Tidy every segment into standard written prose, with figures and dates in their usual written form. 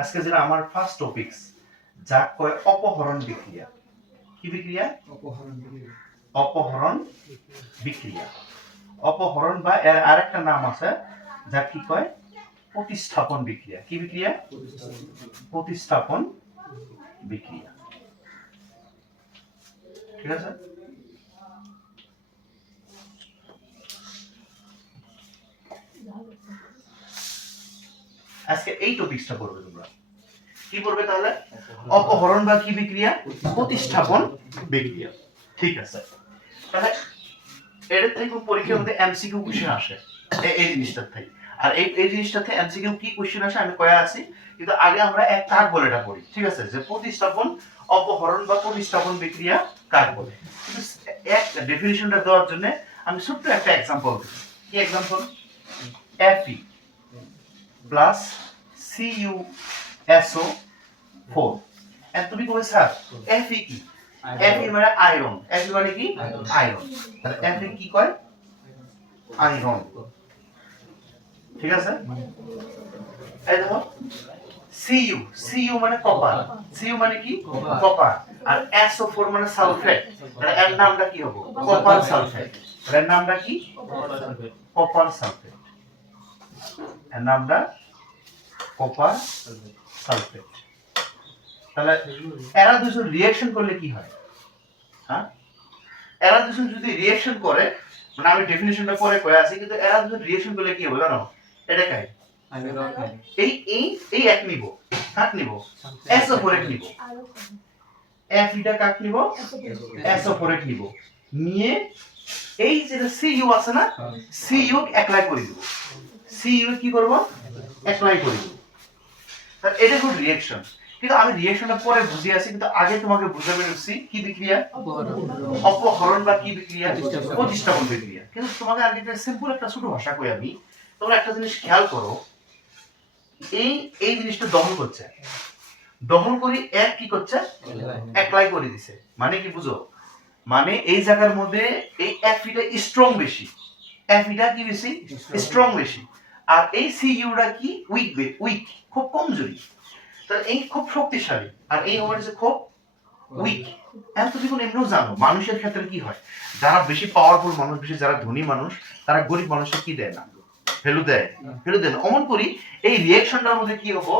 আজকে যেটা আমার ফার্স্ট টপিকস যা কয় অপহরণ বিক্রিয়া। কি বিক্রিয়া? অপহরণ বিক্রিয়া। অপহরণ বা এর আরেকটা নাম আছে যা কি কয় প্রতিস্থাপন বিক্রিয়া। কি বিক্রিয়া? প্রতিস্থাপন বিক্রিয়া। ঠিক আছে? আজকে এই টপিকসটা পড়বে তোমরা। কি পড়বে তাহলে? অপহরণ বা কি বিক্রিয়া? প্রতিস্থাপন বিক্রিয়া। ঠিক আছে, তাহলে এর থেকে পরীক্ষার মধ্যে এমসিকিউ কোশ্চেন আসে এই জিনিসটার থেকে। আর এই জিনিসটাতে এমসিকিউ কি কোশ্চেন আসে আমি কয়া আছি, কিন্তু আগে আমরা এক কাক বলে এটা পড়ি। ঠিক আছে, যে প্রতিস্থাপন অপহরণ বা প্রতিস্থাপন বিক্রিয়া কাক বলে। কিন্তু এক ডেফিনিশনটা দেওয়ার জন্য আমি ছোট্ট একটা एग्जांपल দিই। কি example? Fe plus CuSO4। And তুমি কবে স্যার Fe কি? Fe মানে আয়রন। Fe মানে কি? আয়রন। তাহলে Fe কি কয়? আয়রন। ঠিক আছে, এই দেখো Cu মানে কপার। Cu মানে কি? কপার। আর SO4 মানে সালফেট। তাহলে এর নামটা কি হবে? Copper sulphate. এর নামটা কি? Copper sulphate. এর নামটা কপার সালফেট। তাহলে এরা দুজন রিঅ্যাকশন করলে কি হয়? হ্যাঁ, এরা দুজন যদি রিঅ্যাকশন করে, মানে আমি ডেফিনিশনটা পরে কয়ে আছি, কিন্তু এরা দুজন রিঅ্যাকশন করলে কি হবে জানো? এটা কাই এই এই এই এক নিব, কাট নিব, SO4 এক নিব, Fe টা কাট নিব, SO4 এক নিব, নিয়ে এই যে Cu আছে না, Cu একলাই করে দিব। Cu কি করব? একলাই করে দিব। তাহলে এটা হলো রিঅ্যাকশন। কিন্তু আমি রিঅ্যাকশনটা পরে বুঝিয়ে আছি, কিন্তু আগে তোমাকে বুঝাবে নিচ্ছি কি বিক্রিয়া? অপহরণ বা কি বিক্রিয়া? প্রতিস্থাপন বিক্রিয়া। কিন্তু তোমাকে আগে একটা সিম্পল একটা ছোট ভাষা কই আমি, তোমরা একটা জিনিস খেয়াল করো, এই এই জিনিসটা দহন করছে, দহন করি এক কি করছে? একলাই করে দিছে। মানে কি বুঝো? মানে এই জায়গার মধ্যে এই Feটা স্ট্রং বেশি, Feটা কি বেশি? স্ট্রং বেশি। আর এই Cuটা কি? উইক, খুব কমজোরি। তাহলে এই খুব শক্তিশালী, আর এই ওভার হচ্ছে খুব উইক। এখন তুমি কোন এমনিও জানো মানুষের ক্ষেত্রে কি হয়, যারা বেশি পাওয়ারফুল মানুষ, বেশি যারা ধনী মানুষ, তারা গরিব মানুষকে কি দেয় না? ভ্যালু দেয়, ভ্যালু দেয় না। অমন করি এই রিঅ্যাকশনটার মধ্যে কি হবো,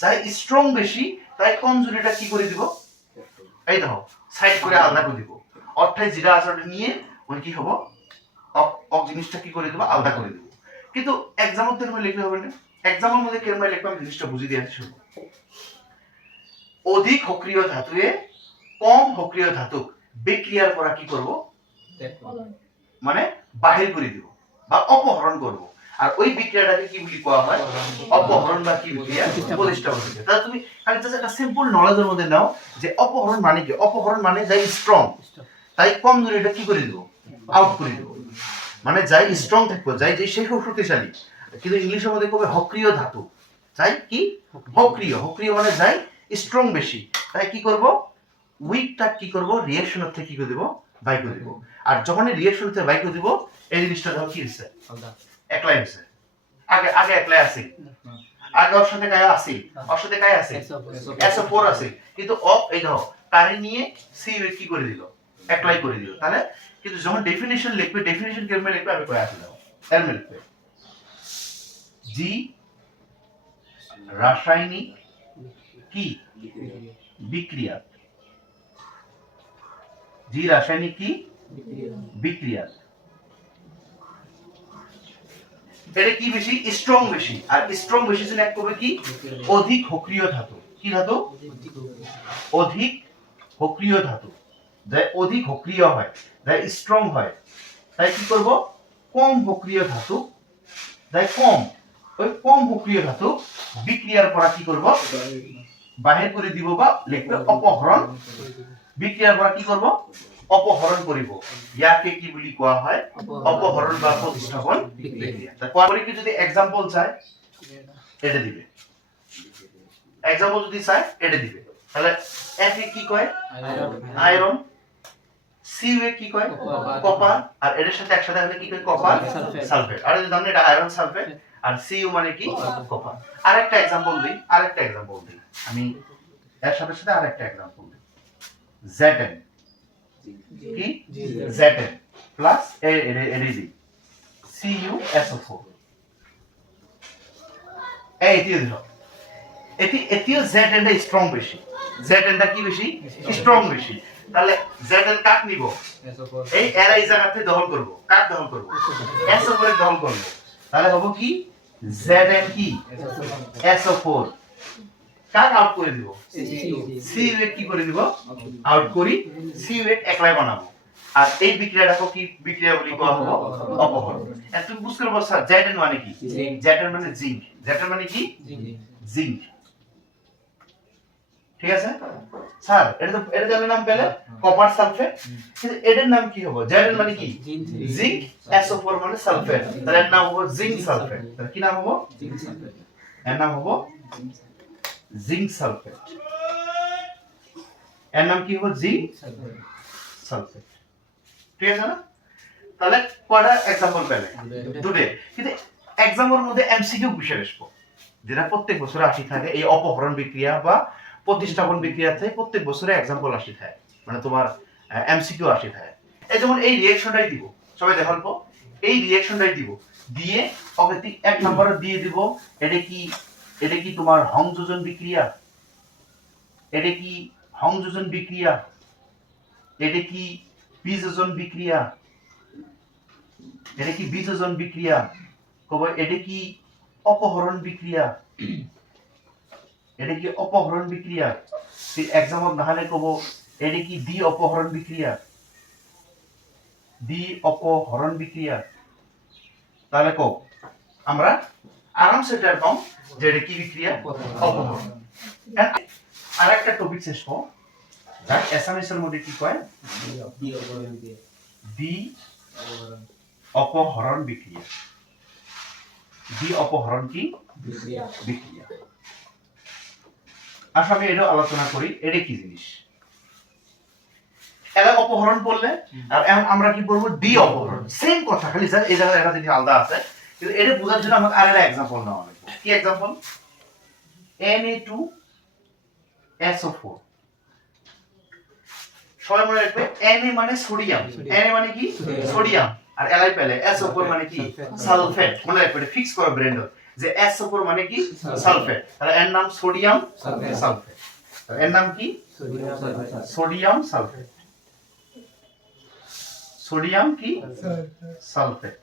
যাই স্ট্রং বেশি তাই কমজোরিটা কি করে দিব? এই দেখো সাইড করে আলাদা করে দিব। অর্থাৎ যেটা আসলে নিয়ে ওই কি হবো, জিনিসটা কি করে দেবো? আলাদা করে দেবো। কিন্তু এক্সাম্পল তো এরকম লিখলে হবে না। এক্সাম্পল মধ্যে কেরম লিখবো আমি জিনিসটা বুঝিয়ে দিয়ে শুনবো। অধিক সক্রিয় ধাতুয়ে কম সক্রিয় ধাতুক বিক্রিয়ার করা কি করব? মানে বাহির করে দিব বা অপহরণ করব। আর ওই বিক্রিয়াটাকে কি বলি কোয়া হয়? অপহরণ বা কি বিক্রিয়া? প্রতিস্থাপন বিক্রিয়া। তাহলে তুমি খালি জাস্ট একটা সিম্পল নলেজের মধ্যে নাও যে অপহরণ মানে কি? অপহরণ মানে যাই স্ট্রং তাই কমজোরিটা কি করে দিব? আউট করে দিব। মানে যাই স্ট্রং থাকবে, যাই যে সেই শক্তিশালী, কিন্তু ইংলিশের মধ্যে কবে সক্রিয় ধাতু, যাই কি? সক্রিয়। সক্রিয় মানে যাই স্ট্রং বেশি, তাই কি করব? উইকটা কি করব? রিঅ্যাকশনের থেকে কি করে দেব? বাই করে দেব। আর যখনই রিঅ্যাকশন থেকে বাই করে দেব, এই জিনিসটা ধর কি হইছে? একলাই হইছে। আগে আগে একলাই আছে, আগে ওর সাথে কায়া আছে, ওর সাথে কায়া আছে, SO4 আছে, কিন্তু এই দেখো তারে নিয়ে সি কি করে দিল? একলাই করে দিল। তাহলে কিন্তু যখন ডেফিনিশন লিখবে, ডেফিনিশন কেমনে লিখবে আমি কয়ে আসলাম। এর লিখবে জি রাসায়নিক কি বিক্রিয়া, জি রাসায়নিক কি বিক্রিয়া। এটা কি বেশি? স্ট্রং বেশি। আর স্ট্রং বেশি জন্য এক করবে কি? অধিক সক্রিয় ধাতু। কি ধাতু? অধিক সক্রিয় ধাতু। যাই অধিক সক্রিয় হয়, যাই স্ট্রং হয়, তাই কি করব? কম সক্রিয় ধাতু, যাই কম, ওই কম সক্রিয় ধাতু বিক্রিয়ার করা কি করব? বাহির করে দিব বা লিখবে অপহরণ। বিক্রিয়ার করা কি করব? অপহরণ করিব। ইয়াকে কি বলি কোয়া হয়? অপহরণ বা প্রতিস্থাপন বিক্রিয়া। তারপরে কি যদি एग्जांपल চায় এটা দিবে, एग्जांपल যদি চায় এটা দিবে। তাহলে Fe কি কয়? আয়রন। Cu কি কয়? কপার। আর এর সাথে একসাথে হলে কি কয়? Copper sulphate. আর যদি জানেন এটা আয়রন সালফেট, আর Cu মানে কি কপার। আরেকটা एग्जांपल দিই আমি এর সাথে সাথে আরেকটা एग्जांपल দিই Zn কি Zn প্লাস এডি CuSO4 এই দিও এটিও Zn এর স্ট্রং বেশি, Zn টা কি বেশি স্ট্রং বেশি, তাহলে Zn কাট নিব এই এর এই জায়গাতে দখল করব, কাট দখল করব SO4 এর দখল করব, তাহলে হবে কি Zn কি SO4 কাট আউট করে দিব, Cu কি করে দিব আউট করি, Cu একলাই বানাবো, আর এই বিক্রিয়াটাকে কি বিক্রিয়া বলি কোয়া হবে অপহরণ। এখন তুমি বুঝতে পারছো স্যার Zn মানে কি, Zn মানে জিঙ্ক, Zn মানে কি জিঙ্ক, ঠিক আছে স্যার এটা জানেন নাম পেলে কপার সালফেট, কিন্তু এটার নাম কি হবে Zn মানে কি জিঙ্ক, SO4 মানে সালফেট, তাহলে এর নাম হবে জিঙ্ক সালফেট, তাহলে কি নাম হবে এর নাম হবে জিঙ্ক সালফেট, এর নাম কি হবে জিঙ্ক সালফেট, ঠিক আছে না। তাহলে কয়টা एग्जांपल পেলে দুটো, কিন্তু एग्जांपल মধ্যে এমসিকিউ বিষয় আসবে যেটা প্রত্যেক বছর আসি থাকে, এই অপহরণ বিক্রিয়া বা প্রতিস্থাপন বিক্রিয়াতে প্রত্যেক বছরে एग्जांपल আসি থাকে, মানে তোমার এমসিকিউ আসি থাকে। এই যেমন এই রিঅ্যাকশনটাই দিব, সবাই দেখলব এই রিঅ্যাকশনটাই দিব, দিয়ে অগতি এক নম্বরে দিয়ে দিব এটা কি তোমার সংযোজন বিক্রিয়া, এটা কি সংযোজন বিক্রিয়া, এটা কি বিযোজন বিক্রিয়া, এটা কি বিযোজন বিক্রিয়া, কব এটা কি অপহরণ বিক্রিয়া, এটা কি অপহরণ বিক্রিয়া, एग्जांपल না হলে কব এটা কি দ্বি অপহরণ বিক্রিয়া, দ্বি অপহরণ বিক্রিয়া, তাহলে কব আমরা আরামসে টের পাম যে এটা কি বিক্রিয়া অপহরণ। আরেকটা টপিক শেষ করব, যাক এসএমএস এর মধ্যে কি কয় দ্বি অপহরণ বিক্রিয়া, দ্বি অপহরণ কি বিক্রিয়া, আসলে আমি এটা আলোচনা করি এটা কি জিনিস। এরা অপহরণ বললে আর এখন আমরা কি বলবো দ্বি অপহরণ, সেম কথা, খালি স্যার এই জায়গায় একটা জিনিস আলাদা আছে, কিন্তু এটা বোঝার জন্য আমাকে আরেকটা एग्जांपल নেওয়া লাগবে। কি एग्जांपल Na2SO4, সবাই মনে রাখবে Na মানে সোডিয়াম, Na মানে কি সোডিয়াম, আর Li পেলে SO4 মানে কি সালফেট, মনে রাখবে এটা ফিক্স করো ব্রেনে যে SO4 মানে কি সালফেট, তাহলে এর নাম সোডিয়াম সালফেট, এর নাম কি সোডিয়াম সালফেট, সোডিয়াম কি সালফেট,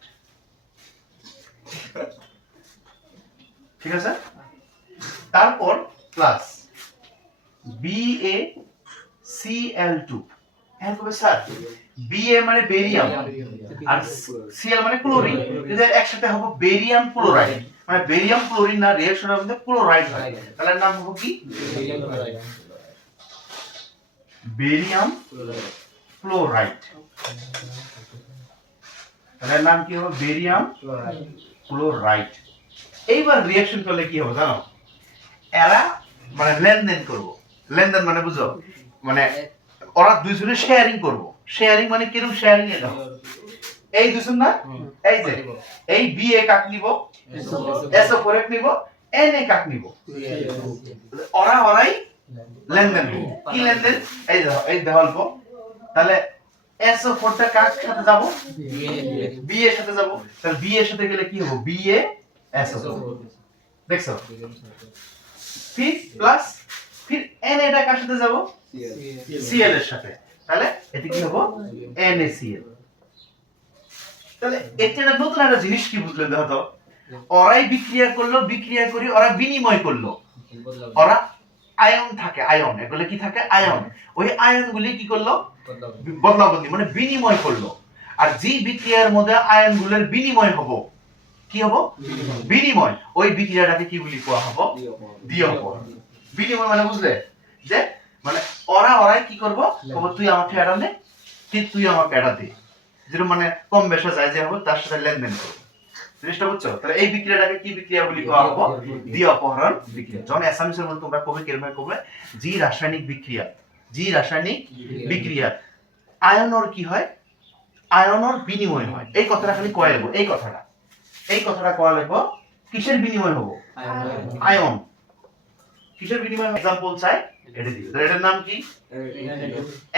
ঠিক আছে। তারপর প্লাস BaCl2, এখন কবে স্যার Ba মানে বেরিয়াম আর Cl মানে ক্লোরিন, এদের একসাথে হবে বেরিয়াম ক্লোরাইড, মানে বেরিয়াম ক্লোরিন না রিঅ্যাকশনের মধ্যে ক্লোরাইড হয়, তাহলে নাম হবে কি বেরিয়াম ক্লোরাইড, তাহলে নাম কি হবে বেরিয়াম ক্লোরাইড। এইবার রিঅ্যাকশন করলে কি হবে জানো, এরা মানে লেনদেন করব, লেনদেন মানে বুঝো মানে ওরা দুইজনে শেয়ারিং করব, শেয়ারিং মানে কিরকম শেয়ারিং, এটা এই দুইজন না এই যে এই Ba কাট নিব SO4 নিব Na কাট নিব, ওরাই লেনদেন করব, কি লেনদেন এই দেখো, তাহলে SO4 টা কার সাথে যাব Ba এর সাথে যাব, তাহলে Ba এর সাথে গেলে কি হবে BaSO4, দেখছো ফির প্লাস ফির Na টা কার সাথে যাব Cl এর সাথে, তাহলে এটা কি হবে NaCl। তাহলে এটা নতুন একটা জিনিস কি বুঝলেন দেখো তো, ওরাই বিক্রিয়া করলো, বিক্রিয়া করি ওরা বিনিময় করলো, ওরা আয়ন থাকে, আয়ন এগুলো কি থাকে আয়ন, ওই আয়নগুলি কি করলো বদলাবদলি মানে বিনিময় করলো, আর যে বিক্রিয়ার মধ্যে আয়নগুলোর বিনিময় হবে কি হবে বিনিময়, ওই বিক্রিয়াটাকে কি বলি কোয়া হবে দ্বি অপহরণ। বিনিময় মানে বুঝলে যে মানে ওরাই কি করব, তুই আমাকে এটা নে ঠিক তুই আমাকে এটা দে, যেটা মানে কম বেশি যায় যে হবে তার সাথে লেনদেন করব, জিনিসটা বুঝছো। তাহলে এই বিক্রিয়াটাকে কি বিক্রিয়া বলি কোয়া হবে দ্বি অপহরণ বিক্রিয়া। যখন অ্যাসামিসের মধ্যে তোমরা কবে কেলমা কবে জি রাসায়নিক বিক্রিয়া, জি রাসায়নিক বিক্রিয়া আয়নর কি হয়, আয়নর বিনিময় হয়, এই কথাটা খালি কয়া লাগবে, এই কথাটা কয়া লাগবে কিসের বিনিময় হবো? আয়ন। কিসের বিনিময়? एग्जांपल চাই এটা দিবে। তো এটার নাম কি?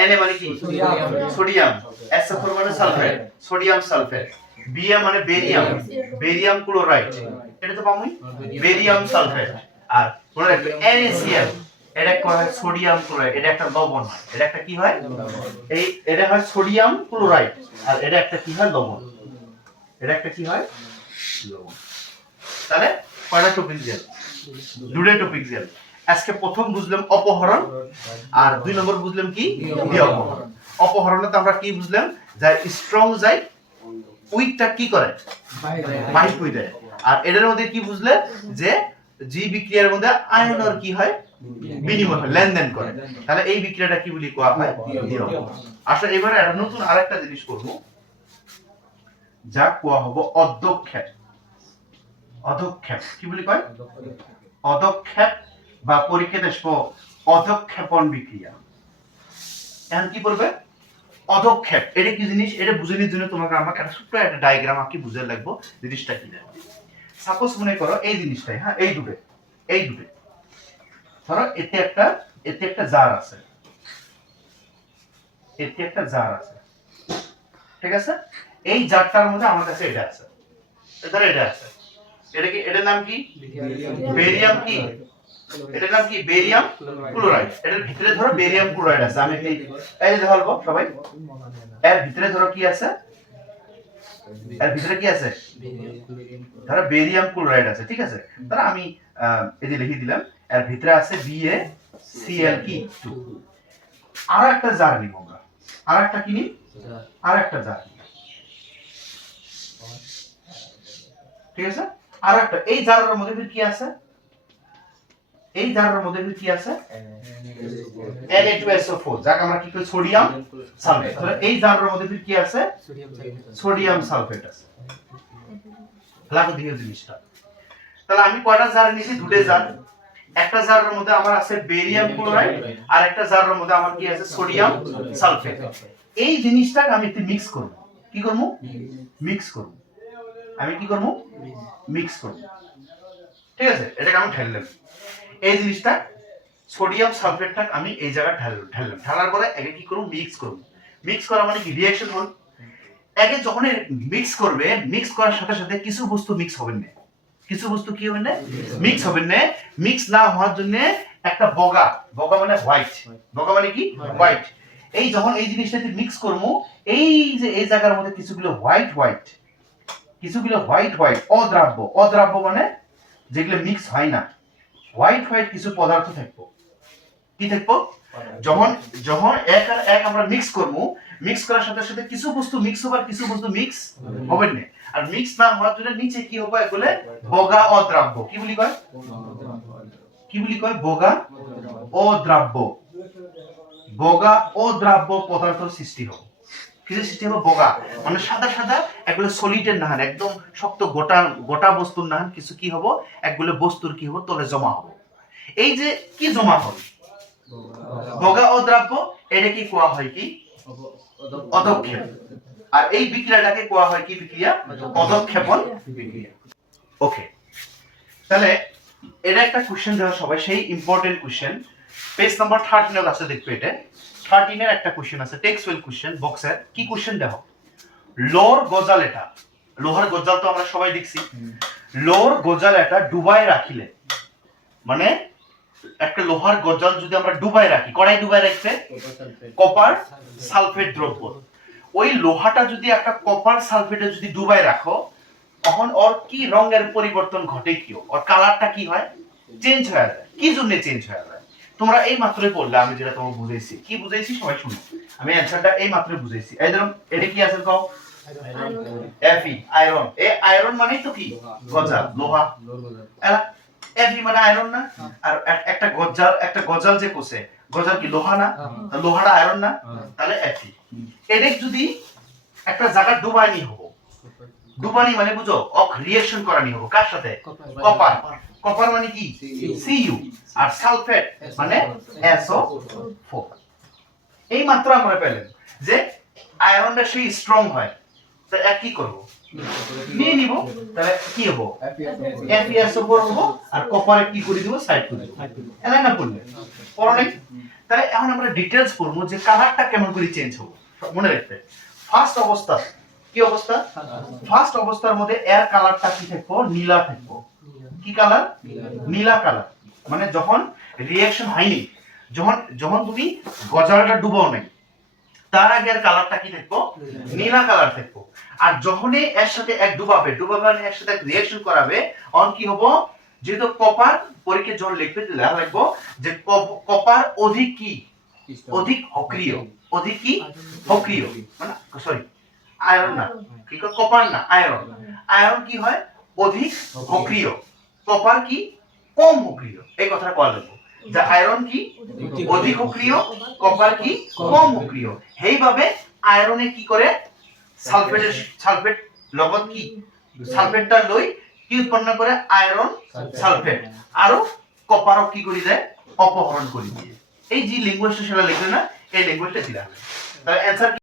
Na মানে কি? সোডিয়াম। SO4 মানে সালফেট, সোডিয়াম সালফেট। Bm মানে বেরিয়াম, বেরিয়াম ক্লোরাইড। এটা তো পামই, বেরিয়াম সালফেট। আর মনে রাখবে NaCl, এটা কি হয়? Sodium chloride. এটা একটা লবণ হয়। এটা একটা কি হয়? এটা হয় সোডিয়াম ক্লোরাইড। আর এটা একটা কি হয়? লবণ। এটা একটা কি হয়? লবণ। তাহলে কয়টা টপিক গেল? দুটো টপিক গেল। আজকে প্রথম বুঝলাম অপহরণ, আর 2 নম্বর বুঝলাম কি? বিঅপহরণ। অপহরণে তো আমরা কি বুঝলাম? যে স্ট্রং যায় উইকটা কি করে? বাইট করে দেয়। আর এটার মধ্যে কি বুঝলে? যে জি বিক্রিয়ার মধ্যে আয়নের কি হয়? বিনিময় হয়, লেনদেন করে। তাহলে এই বিক্রিয়াটা কি বলি কোয়া হয়? বিঅপহরণ। আসলে এবারে একটা নতুন আরেকটা জিনিস করব, যা কোয়া হবে অধক্ষেপ। অধক্ষেপ কি বলি কয়? অধক্ষেপ বা পরীক্ষাতে আসবো অধক্ষেপণ বিক্রিয়া। এখন কি করবে? অধক্ষেপ এটা কি জিনিস? এটা বুঝানোর জন্য তোমাকে আমাকে একটা ছোট্ট একটা ডায়াগ্রাম আঁকি বুঝে লাগবো জিনিসটা কি। সাপোজ মনে করো এই জিনিসটাই, হ্যাঁ, এই দুটো ধরো এতে একটা জার আছে, এতে একটা জার আছে, ঠিক আছে? এই জারটার মধ্যে আমার কাছে এটা আছে, ধরো এটা আছে। এটা কি? এটার নাম কি? বেরিয়াম কি? এটার নাম কি? Barium chloride. এটার ভিতরে ধরো বেরিয়াম ক্লোরাইড আছে। আমি এই যে ধরবো সবাই, এর ভিতরে ধরো কি আছে? এর ভিতরে কি আছে? ধরো বেরিয়াম ক্লোরাইড আছে, ঠিক আছে? তাহলে আমি এই যে লিখে দিলাম, এর ভিতরে আছে BaCl2। আর একটা জার নিব আমরা, আর একটা কি নিব? আর একটা জার নিব, ঠিক আছে? আর একটা এই জারের মধ্যে কি আছে? এই জারের মধ্যে কি আছে? Na2SO4, যাকে আমরা কি কই? Sodium sulphate. তাহলে এই জারের মধ্যে কি আছে? সোডিয়াম সালফেট আছে। লাগো দিও জিনিসটা। তাহলে আমি কয়টা জার নিয়েছি? দুটো জার। একটা জারের মধ্যে আমার আছে বেরিয়াম ক্লোরাইড, আর একটা জারের মধ্যে আমার কি আছে? Sodium sulphate. এই জিনিসটাকে আমি একটু মিক্স করব। কি করব? মিক্স করব। আমি কি করব? মিক্স করব, ঠিক আছে? এটাকে আমি ঢাললাম। এই জিনিসটা সোডিয়াম সালফেটটা আমি এই জায়গায় ঢাললাম। ঢালার পরে একে কি করব? মিক্স করব। মিক্স করা মানে কি? রিঅ্যাকশন হল। একে যখন মিক্স করবে, মিক্স করার সাথে সাথে কিছু বস্তু মিক্স হবে না, কিছু বস্তু কি হবে না? মিক্স হবে না। মিক্স না হওয়ার জন্য একটা বগা, বগা মানে হোয়াইট, বগা মানে কি? হোয়াইট। এই যখন এই জিনিসটাতে মিক্স করব, এই যে এই জায়গার মধ্যে কিছুগুলো হোয়াইট হোয়াইট, কিছুগুলো হোয়াইট হোয়াইট অদ্রাব্য, অদ্রাব্য মানে যেগুলো মিক্স হয় না, হোয়াইট হোয়াইট কিছু পদার্থ থাকবো। কি থাকবো? যখন যখন এক আর এক আমরা মিক্স করব, মিক্স করার সাথে সাথে কিছু বস্তু মিক্স হবে, কিছু বস্তু মিক্স হবে না। আর মিক্স না হওয়ার জন্য নিচে কি হবে? বলে বগা অদ্রাব্য। কি বলি কয়? কি বলি কয়? বগা অদ্রাব্য। বগা অদ্রাব্য পদার্থ সৃষ্টি হবে। কিছু সৃষ্টি হবে বগা, মানে সাদা সাদা একগুলো সলিডের নাহান, একদম শক্ত গোটা গোটা বস্তুর নাহান কিছু কি হবে? একগুলো বস্তুর কি হবে? তলে জমা হবে। এই যে কি জমা হবে? বগা অদ্রাব্য। এটা কি কোয়া হয়? কি? অধক্ষেপ। আর এই বিক্রিয়াটাকে কোয়া হয় কি বিক্রিয়া? অধক্ষেপণ বিক্রিয়া। ওকে, তাহলে এটা একটা কোশ্চেন দেওয়া সবাই, সেই ইম্পর্টেন্ট কোশ্চেন। পেজ নাম্বার 13 এর কাছে দেখবে, এটা 13 এর একটা কোশ্চেন আছে, টেক্সটুয়াল কোশ্চেন বক্সের। কি কোশ্চেন দেখো? লোর গজাল, এটা লোহার গজাল তো আমরা সবাই দেখছি। লোর গজাল এটা ডুবাই রাখিলে, মানে একটা লোহার গজাল যদি আমরা ডুবাই রাখি, কড়াই ডুবাই রাখতে কপার সালফেট দ্রব্য, ওই লোহাটা যদি একটা কপার সালফেটে যদি ডুবাই রাখো, তখন ওর কি রঙের পরিবর্তন ঘটে? কি ওর কালারটা কি হয়? চেঞ্জ হয়ে যায়। কি জন্য চেঞ্জ হয়ে যায়? তোমরা এই মাত্রই পড়লে, আমি যেটা তোমাকে বুঝাইছি। কি বুঝাইছি সবাই শুনো, আমি অ্যানসারটা এই মাত্রই বুঝাইছি। এই ধরো এটা কি আছে কও? Fe, iron. এই আয়রন মানেই তো কি? গজাল, লোহা। Fe মানে আয়রন না? আর একটা গজাল যে কোসে, গজাল কি লোহা না? লোহাটা আয়রন না? তাহলে Fe। এদিক যদি একটা জায়গা ডুবানি হবো, ডুবানি মানে বুঝো অক রিঅ্যাকশন করানি হবো, কার সাথে? কপার। কপার মানে কি? Cu। আর সালফেট মানে SO4। এই মাত্র আমরা পেলাম যে আয়রনটা সেই স্ট্রং হয়। তো এক কি করব? নিয়ে নিব, তাহলে কি হবো FeSO4 হবো আর কপারে কি করে দিব সাইড করে দিব, এলাই না পড়লে পড়ো নাই। তাহলে এখন আমরা ডিটেইলস পড়বো যে কালারটা কেমন করে চেঞ্জ হবে। মনে রাখতে ফার্স্ট অবস্থা কি অবস্থা, ফার্স্ট অবস্থার মধ্যে এর কালারটা কি থাকবো, নীলা থাকবো। কি কালার, নীলা কালার। মানে যখন রিঅ্যাকশন হয়নি, যখন যখন তুমি গজালটা ডুবাও নাই, তার আগে এর কালারটা কি থাকবো, নীলা কালার থাকবো। আর যখনই এর সাথে এক ডুবাবে মানে এর সাথে রিঅ্যাকশন করাবে, অন কি হবো, যেহেতু কপার পরীক্ষায় যখন লিখবে লিখবো যে কপার অধিক কি, অধিক সক্রিয়, অধিক কি সক্রিয়, মানে সরি আয়রন না, কি কপার না আয়রন, আয়রন কি হয় অধিক সক্রিয়, কপার কি কম সক্রিয়। এই কথাটা কোয়া লাগবে যে আয়রন কি অধিক সক্রিয়, কপার কি কম সক্রিয়। সেইভাবে আয়রনে কি করে সালফেট লগত কি সালফেটটা লৈ কি উৎপন্ন করে আয়রন সালফেট, আর কপারক কি করে দেয় অপহরণ করে দিয়ে। এই যে ল্যাঙ্গুয়েজটা সেটা লিখবে না, এই ল্যাঙ্গুয়েজটা দিলা। তাহলে অ্যানসার